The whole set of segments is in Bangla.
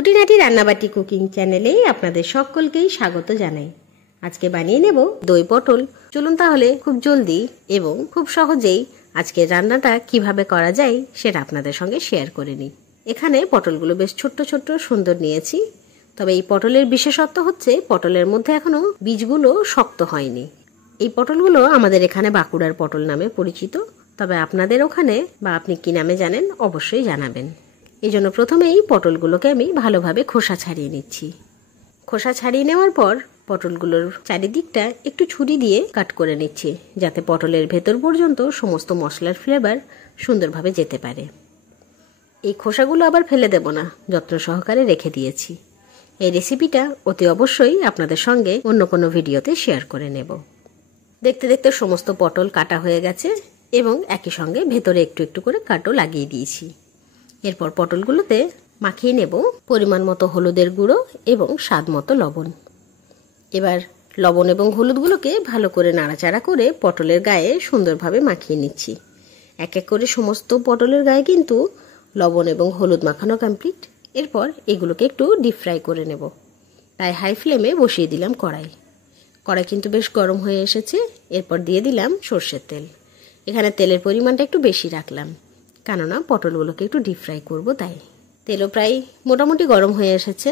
খুঁটিনাটি রান্নাবাটি কুকিং চ্যানেলে আপনাদের সকলকেই স্বাগত জানাই। আজকে বানিয়ে নেব দই পটল। চলুন তাহলে খুব জলদি এবং খুব সহজেই আজকের রান্নাটা কিভাবে করা যায় সেটা আপনাদের সঙ্গে শেয়ার করে নিই। এখানে পটলগুলো বেশ ছোট্ট ছোট্ট সুন্দর নিয়েছি। তবে এই পটলের বিশেষত্ব হচ্ছে পটলের মধ্যে এখনো বীজগুলো শক্ত হয়নি। এই পটলগুলো আমাদের এখানে বাঁকুড়ার পটল নামে পরিচিত। তবে আপনাদের ওখানে বা আপনি কি নামে জানেন অবশ্যই জানাবেন। এই জন্য প্রথমেই পটলগুলোকে আমি ভালোভাবে খোসা ছাড়িয়ে নিচ্ছি। খোসা ছাড়িয়ে নেওয়ার পর পটলগুলোর চারিদিকটা একটু ছুরি দিয়ে কাট করে নিচ্ছি, যাতে পটলের ভেতর পর্যন্ত সমস্ত মশলার ফ্লেভার সুন্দরভাবে যেতে পারে। এই খোসাগুলো আবার ফেলে দেব না, যত্ন সহকারে রেখে দিয়েছি। এই রেসিপিটা অতি অবশ্যই আপনাদের সঙ্গে অন্য কোনো ভিডিওতে শেয়ার করে নেব। দেখতে দেখতে সমস্ত পটল কাটা হয়ে গেছে এবং একই সঙ্গে ভেতরে একটু একটু করে কাটও লাগিয়ে দিয়েছি। এরপর পটলগুলোতে মাখিয়ে নেব পরিমাণ মতো হলুদের গুঁড়ো এবং স্বাদ মতো লবণ। এবার লবণ এবং হলুদগুলোকে ভালো করে নাড়াচাড়া করে পটলের গায়ে সুন্দরভাবে মাখিয়ে নিচ্ছি। এক এক করে সমস্ত পটলের গায়ে কিন্তু লবণ এবং হলুদ মাখানো কমপ্লিট। এরপর এগুলোকে একটু ডিপ ফ্রাই করে নেব। তাই হাই ফ্লেমে বসিয়ে দিলাম কড়াই কিন্তু বেশ গরম হয়ে এসেছে। এরপর দিয়ে দিলাম সর্ষের তেল। এখানে তেলের পরিমাণটা একটু বেশি রাখলাম, কেননা পটলগুলোকে একটু ডিপ ফ্রাই করবো তাই। তেলও প্রায় মোটামুটি গরম হয়ে এসেছে।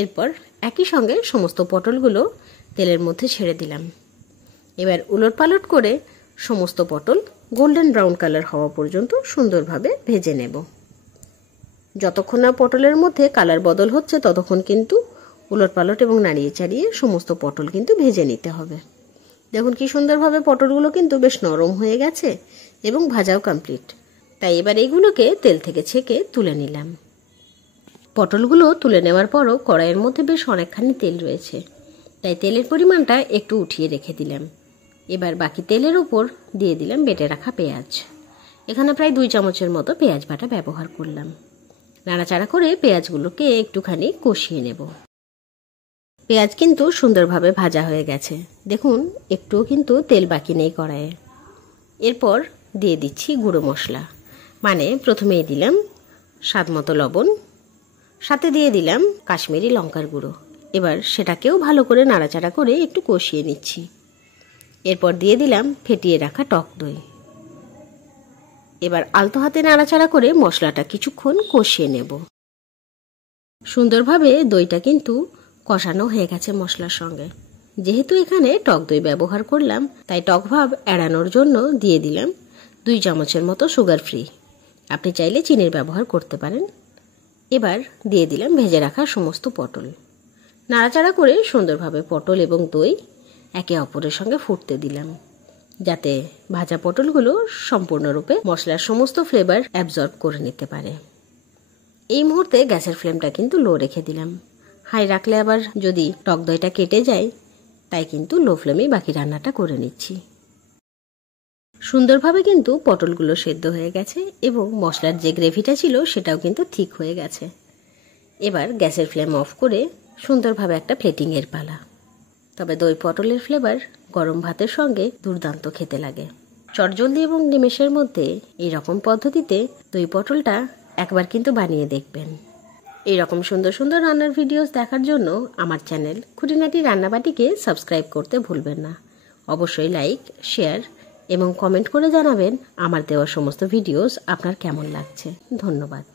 এরপর একই সঙ্গে সমস্ত পটলগুলো তেলের মধ্যে ছেড়ে দিলাম। এবার উলট পালট করে সমস্ত পটল গোল্ডেন ব্রাউন কালার হওয়া পর্যন্ত সুন্দরভাবে ভেজে নেব। যতক্ষণ না পটলের মধ্যে কালার বদল হচ্ছে ততক্ষণ কিন্তু উলট পালট এবং নাড়িয়ে চাড়িয়ে সমস্ত পটল কিন্তু ভেজে নিতে হবে। দেখুন কি সুন্দরভাবে পটলগুলো কিন্তু বেশ নরম হয়ে গেছে এবং ভাজাও কমপ্লিট। তাই এবার এইগুলোকে তেল থেকে ছেঁকে তুলে নিলাম। পটলগুলো তুলে নেওয়ার পরও কড়াইয়ের মধ্যে বেশ অনেকখানি তেল রয়েছে, তাই তেলের পরিমাণটা একটু উঠিয়ে রেখে দিলাম। এবার বাকি তেলের উপর দিয়ে দিলাম বেটে রাখা পেঁয়াজ। এখানে প্রায় 2 চামচের মতো পেঁয়াজ বাটা ব্যবহার করলাম। নাড়াচাড়া করে পেঁয়াজগুলোকে একটুখানি কষিয়ে নেব। পেঁয়াজ কিন্তু সুন্দরভাবে ভাজা হয়ে গেছে, দেখুন একটুও কিন্তু তেল বাকি নেই কড়াইয়ে। এরপর দিয়ে দিচ্ছি গুঁড়ো মশলা, মানে প্রথমেই দিলাম স্বাদ মতো লবণ, সাথে দিয়ে দিলাম কাশ্মীরি লঙ্কার গুঁড়ো। এবার সেটাকেও ভালো করে নাড়াচাড়া করে একটু কষিয়ে নিচ্ছি। এরপর দিয়ে দিলাম ফেটিয়ে রাখা টক দই। এবার আলতো হাতে নাড়াচাড়া করে মশলাটা কিছুক্ষণ কষিয়ে নেব। সুন্দরভাবে দইটা কিন্তু কষানো হয়ে গেছে মশলার সঙ্গে। যেহেতু এখানে টক দই ব্যবহার করলাম, তাই টক ভাব এড়ানোর জন্য দিয়ে দিলাম 2 চামচের মতো সুগার ফ্রি। আপনি চাইলে চিনির ব্যবহার করতে পারেন। এবার দিয়ে দিলাম ভেজে রাখা সমস্ত পটল। নাড়াচাড়া করে সুন্দরভাবে পটল এবং দই একে অপরের সঙ্গে ফুটতে দিলাম, যাতে ভাজা পটলগুলো সম্পূর্ণরূপে মশলার সমস্ত ফ্লেভার অ্যাবজর্ব করে নিতে পারে। এই মুহূর্তে গ্যাসের ফ্লেমটা কিন্তু লো রেখে দিলাম। হাই রাখলে আবার যদি টক দইটা কেটে যায়, তাই কিন্তু লো ফ্লেমেই বাকি রান্নাটা করে নিচ্ছি। সুন্দরভাবে কিন্তু পটলগুলো সেদ্ধ হয়ে গেছে এবং মশলার যে গ্রেভিটা ছিল সেটাও কিন্তু ঠিক হয়ে গেছে। এবার গ্যাসের ফ্লেম অফ করে সুন্দরভাবে একটা প্লেটিংয়ের পালা। তবে দই পটলের ফ্লেভার গরম ভাতের সঙ্গে দুর্দান্ত খেতে লাগে। চটজলদি এবং নিমেষের মধ্যে এই রকম পদ্ধতিতে দই পটলটা একবার কিন্তু বানিয়ে দেখবেন। এই রকম সুন্দর সুন্দর রান্নার ভিডিওস দেখার জন্য আমার চ্যানেল খুঁটিনাটি রান্নাবাটিকে সাবস্ক্রাইব করতে ভুলবেন না। অবশ্যই লাইক, শেয়ার এবং কমেন্ট করে জানাবেন আমার দেওয়া সমস্ত ভিডিওস আপনার কেমন লাগছে। ধন্যবাদ।